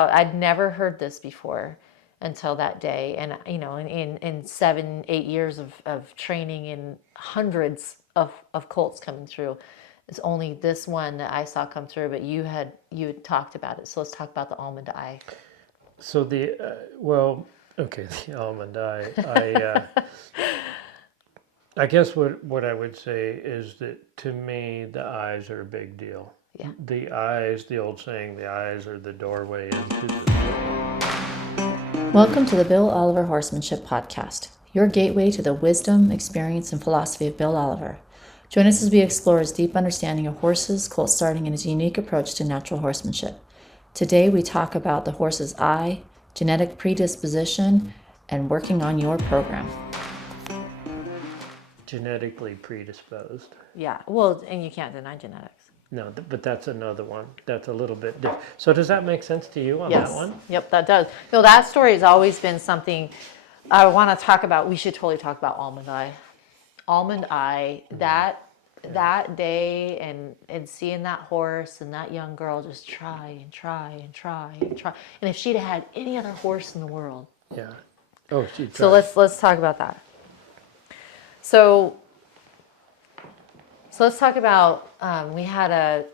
I'd never heard this before until that day. And, in 7, 8 years of training and hundreds of colts coming through, it's only this one that I saw come through, but you had talked about it. So let's talk about the almond eye. So the almond eye. I guess what I would say is that to me the eyes are a big deal. Yeah. The eyes, the old saying, the eyes are the doorway into the soul. Welcome to the Bill Oliver Horsemanship Podcast, your gateway to the wisdom, experience, and philosophy of Bill Oliver. Join us as we explore his deep understanding of horses, colt starting, and his unique approach to natural horsemanship. Today we talk about the horse's eye, genetic predisposition, and working on your program. Genetically predisposed. Yeah. Well, and you can't deny genetics. No, but that's another one. That's a little bit different. So does that make sense to you on Yes. that one? Yep, that does. That story has always been something I want to talk about. We should totally talk about almond eye. Almond eye, that day and seeing that horse and that young girl just try and try and try and try. And if she'd had any other horse in the world. Yeah. Oh, she tried. So let's talk about that. So let's talk about, we had a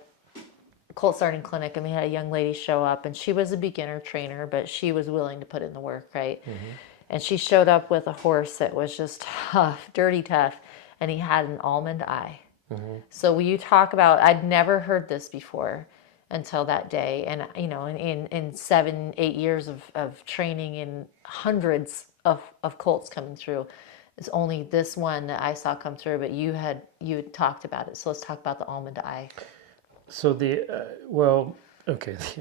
colt starting clinic and we had a young lady show up, and she was a beginner trainer, but she was willing to put in the work, right? Mm-hmm. And she showed up with a horse that was just tough, dirty tough, and he had an almond eye. Mm-hmm. So will you talk about, I'd never heard this before until that day. And, in 7, 8 years of training and hundreds of colts coming through, it's only this one that I saw come through, but you had talked about it. So let's talk about the almond eye. So the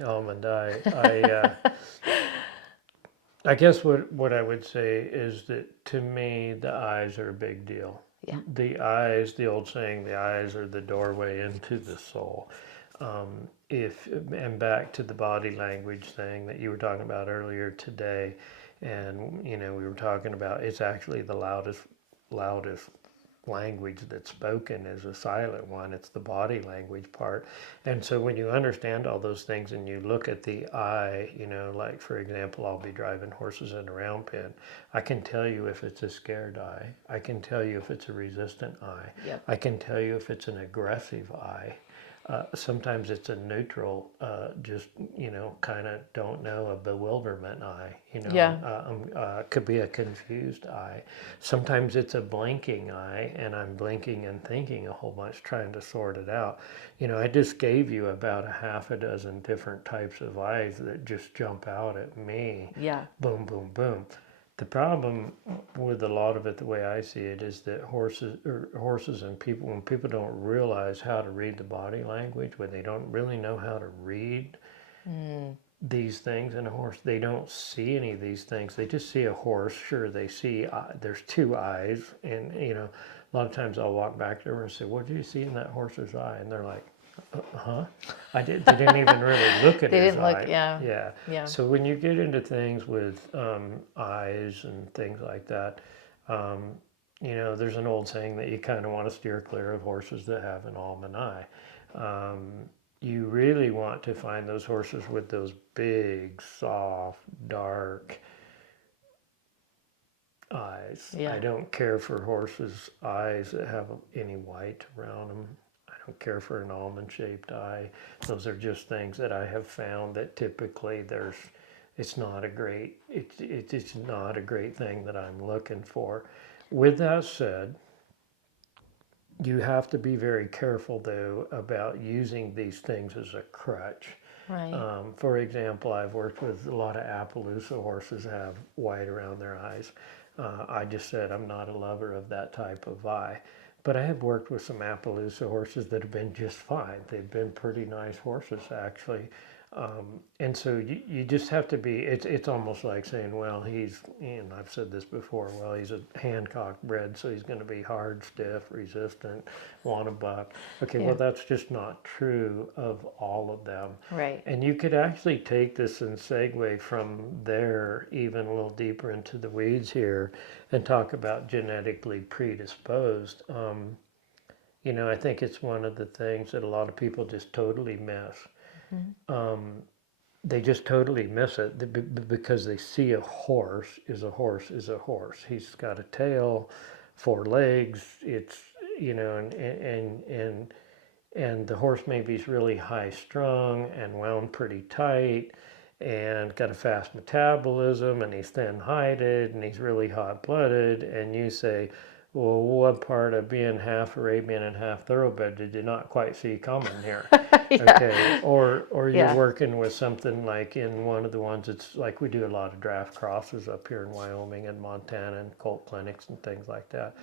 almond eye. I guess what I would say is that to me the eyes are a big deal. Yeah. The eyes, the old saying, the eyes are the doorway into the soul. And back to the body language thing that you were talking about earlier today, and we were talking about, it's actually the loudest language that's spoken is a silent one. It's the body language part. And so when you understand all those things and you look at the eye, like for example, I'll be driving horses in a round pen. I can tell you if it's a scared eye. I can tell you if it's a resistant eye. Yep. I can tell you if it's an aggressive eye. Sometimes it's a neutral, just, kind of don't know, a bewilderment eye, could be a confused eye. Sometimes it's a blinking eye, and I'm blinking and thinking a whole bunch, trying to sort it out. I just gave you about a half a dozen different types of eyes that just jump out at me. Yeah. Boom, boom, boom. The problem with a lot of it, the way I see it, is that horses and people, when people don't realize how to read the body language, when they don't really know how to read these things in a horse, they don't see any of these things. They just see a horse. Sure, they see there's two eyes, and a lot of times I'll walk back there and say, "What did you see in that horse's eye?" And they're like, huh? They didn't even really look at They his didn't eye. look, yeah. So when you get into things with eyes and things like that, there's an old saying that you kind of want to steer clear of horses that have an almond eye. You really want to find those horses with those big, soft, dark eyes. Yeah. I don't care for horses' eyes that have any white around them. I don't care for an almond-shaped eye. Those are just things that I have found that typically it's not a great thing that I'm looking for. With that said, you have to be very careful though about using these things as a crutch. Right. For example, I've worked with a lot of Appaloosa horses that have white around their eyes. I just said I'm not a lover of that type of eye. But I have worked with some Appaloosa horses that have been just fine. They've been pretty nice horses, actually. And so you just have to be, it's almost like saying, well, I've said this before, well, he's a Hancock bred, so he's going to be hard, stiff, resistant, want a buck. Okay, Yeah. well, that's just not true of all of them. Right. And you could actually take this and segue from there even a little deeper into the weeds here and talk about genetically predisposed. I think it's one of the things that a lot of people just totally miss. they just totally miss it because they see a horse is a horse is a horse. He's got a tail, 4 legs. It's, you know, and the horse maybe is really high strung and wound pretty tight and got a fast metabolism, and he's thin hided and he's really hot blooded, and you say, well, what part of being half Arabian and half thoroughbred did you not quite see coming here? Yeah. Okay, or you're Yeah. working with something like in one of the ones, it's like we do a lot of draft crosses up here in Wyoming and Montana and colt clinics and things like that.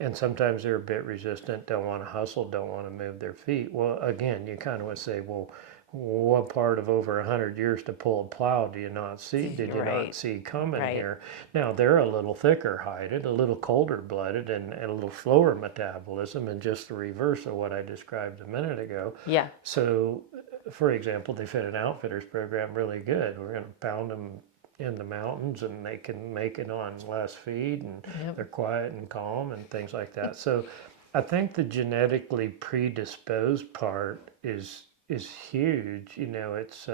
And sometimes they're a bit resistant, don't want to hustle, don't want to move their feet. Well, again, you kind of would say, well, what part of over 100 years to pull a plow do you not see? Did you Right. not see coming Right. here? Now, they're a little thicker hided, a little colder blooded, and a little slower metabolism, and just the reverse of what I described a minute ago. Yeah. So, for example, they fit an outfitters program really good. We're going to pound them in the mountains, and they can make it on less feed, and Yep. they're quiet and calm and things like that. So I think the genetically predisposed part is huge. You know, it's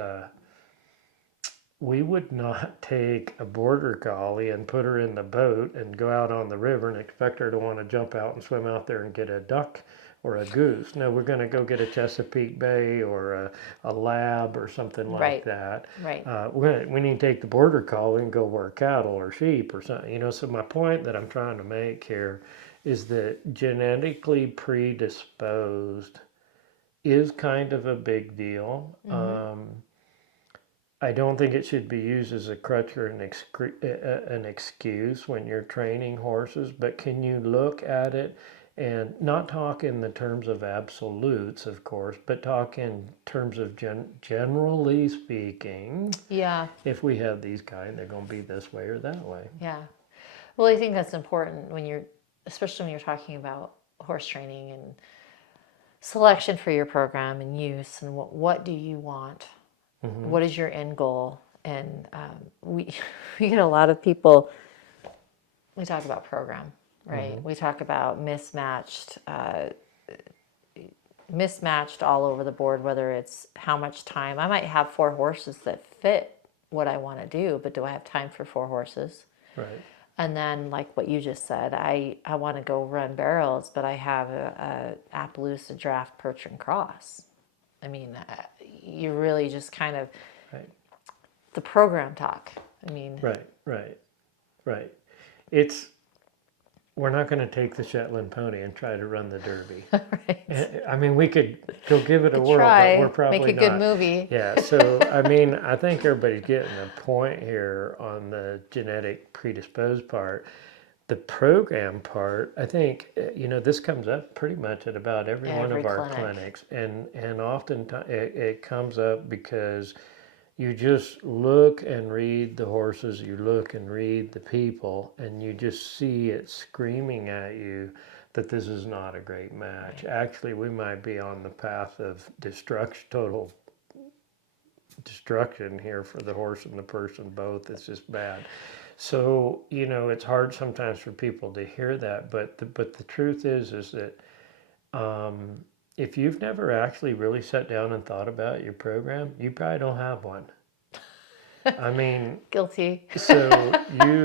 we would not take a border collie and put her in the boat and go out on the river and expect her to want to jump out and swim out there and get a duck or a goose. No, we're going to go get a Chesapeake Bay or a lab or something like Right. that. Right. We need to take the border collie and go work cattle or sheep or something. You know, so my point that I'm trying to make here is that genetically predisposed is kind of a big deal. I don't think it should be used as a crutch or an excuse when you're training horses, but can you look at it and not talk in the terms of absolutes, of course, but talk in terms of generally speaking, Yeah. if we have these kind, they're going to be this way or that way. Yeah. Well, I think that's important when you're, especially when you're talking about horse training and selection for your program and use, and what do you want? What is your end goal? And we get a lot of people. We talk about program, right? We talk about mismatched all over the board. Whether it's how much time I might have 4 horses that fit what I want to do, but do I have time for 4 horses? Right. And then, like what you just said, I want to go run barrels, but I have a Appaloosa draft perch and cross. I mean, you really just kind of, Right. the program talk. I mean, Right. We're not going to take the Shetland pony and try to run the Derby. right. I mean, we could go give it a whirl, Try, but we're probably make a not. good movie. Yeah, so I mean, I think everybody's getting the point here on the genetic predisposed part. The program part, I think, you know, this comes up pretty much at about every one Every of our clinic. clinics, and oftentimes it comes up because you just look and read the horses, you look and read the people, and you just see it screaming at you that this is not a great match. Actually, we might be on the path of destruction, total destruction here for the horse and the person both. It's just bad. So, you know, it's hard sometimes for people to hear that, but the truth is that if you've never actually really sat down and thought about your program, you probably don't have one. I mean, Guilty. so you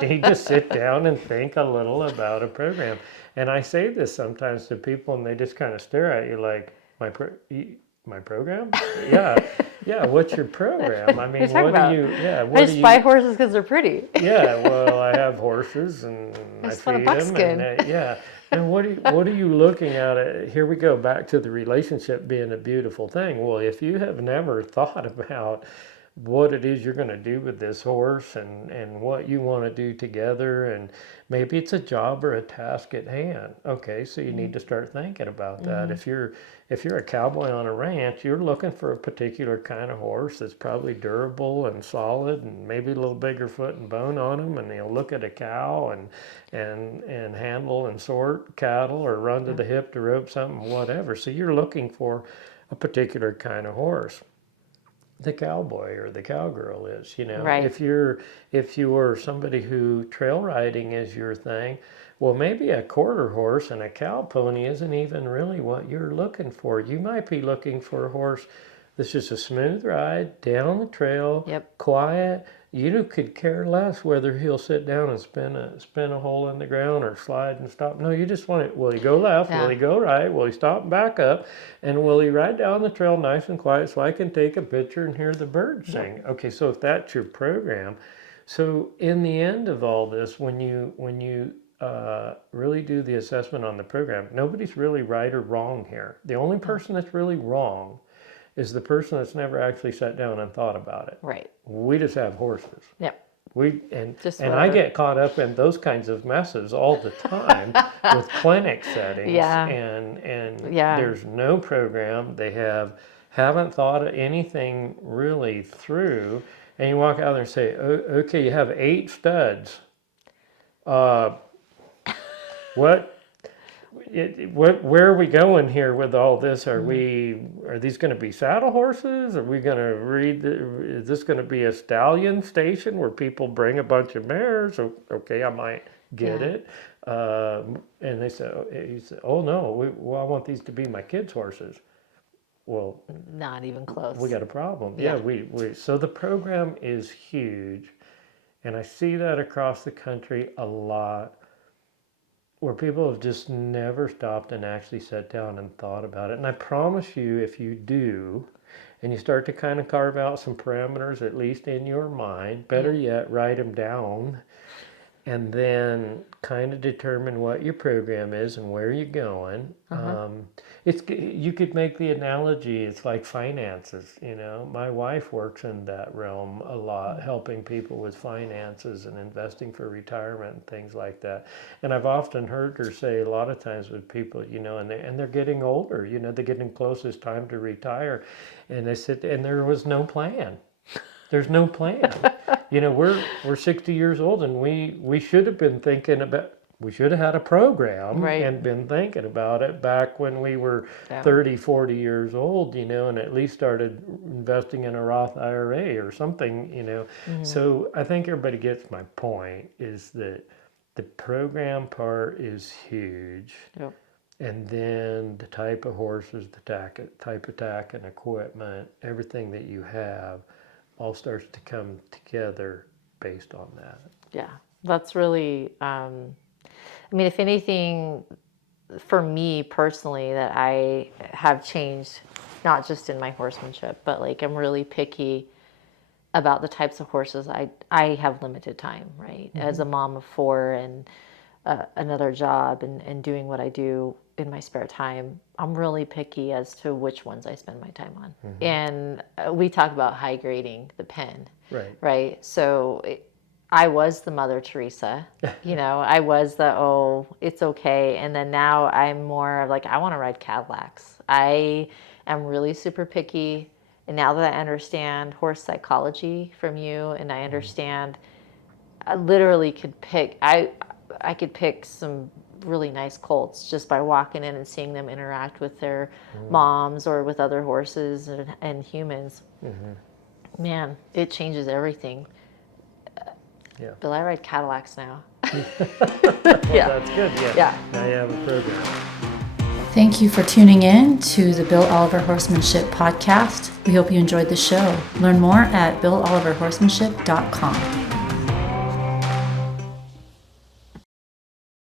need to sit down and think a little about a program. And I say this sometimes to people, and they just kind of stare at you like, my program? Yeah. What's your program? I mean, talking what about? do you? Yeah, I what do just you? buy horses because they're pretty. Yeah, well, I have horses and I just want a feed them, buckskin. and yeah. And what are you looking at? Here we go back to the relationship being a beautiful thing. Well, if you have never thought about what it is you're going to do with this horse and what you want to do together, and maybe it's a job or a task at hand. Okay, so you need to start thinking about that. If you're a cowboy on a ranch, you're looking for a particular kind of horse that's probably durable and solid, and maybe a little bigger foot and bone on them, and you'll look at a cow and handle and sort cattle, or run to the hip to rope something, whatever. So you're looking for a particular kind of horse. The cowboy or the cowgirl is, you know. Right. If you are somebody who trail riding is your thing, well, maybe a quarter horse and a cow pony isn't even really what you're looking for. You might be looking for a horse This is a smooth ride down the trail, Yep. quiet. You could care less whether he'll sit down and spin a hole in the ground or slide and stop. No, you just want it. Will he go left? Yeah. Will he go right? Will he stop and back up? And will he ride down the trail nice and quiet so I can take a picture and hear the birds sing? Okay, so if that's your program, so in the end of all this, when you really do the assessment on the program, nobody's really right or wrong here. The only person that's really wrong is the person that's never actually sat down and thought about it. Right. We just have horses. Yep. And Just I get caught up in those kinds of messes all the time with clinic settings. Yeah. And Yeah. there's no program. They haven't thought of anything really through. And you walk out there and say, okay, you have 8 studs. Where are we going here with all this? Are these going to be saddle horses? Are we going to is this going to be a stallion station where people bring a bunch of mares? Okay, I might get it. And he said, oh no, I want these to be my kids' horses. Well, Not even close. we got a problem. Yeah. So the program is huge, and I see that across the country a lot, where people have just never stopped and actually sat down and thought about it. And I promise you, if you do, and you start to kind of carve out some parameters, at least in your mind, better yet, write them down, and then kind of determine what your program is and where you're going. You could make the analogy, it's like finances. My wife works in that realm a lot, helping people with finances and investing for retirement and things like that. And I've often heard her say a lot of times with people, and they're getting older, they're getting close, it's time to retire, and they sit and there was no plan. There's no plan. We're 60 years old, and we should have been thinking about. We should have had a program Right. and been thinking about it back when we were 30, 40 years old, and at least started investing in a Roth IRA or something, So I think everybody gets my point, is that the program part is huge. Yep. And then the type of horses, the type of tack and equipment, everything that you have all starts to come together based on that. Yeah. That's really, if anything, for me personally, that I have changed, not just in my horsemanship, but I'm really picky about the types of horses. I have limited time, right? As a mom of 4 and another job and doing what I do in my spare time, I'm really picky as to which ones I spend my time on. And we talk about high grading the pen, right? So I was the Mother Teresa, I was the, it's okay. And then now I'm more of I want to ride Cadillacs. I am really super picky. And now that I understand horse psychology from you, and I understand, I literally could pick, I could pick some really nice colts just by walking in and seeing them interact with their moms or with other horses and humans. Man, it changes everything. Yeah. Bill, I ride Cadillacs now. That's good. Yeah. Now you have a program. Thank you for tuning in to the Bill Oliver Horsemanship podcast. We hope you enjoyed the show. Learn more at BillOliverHorsemanship.com.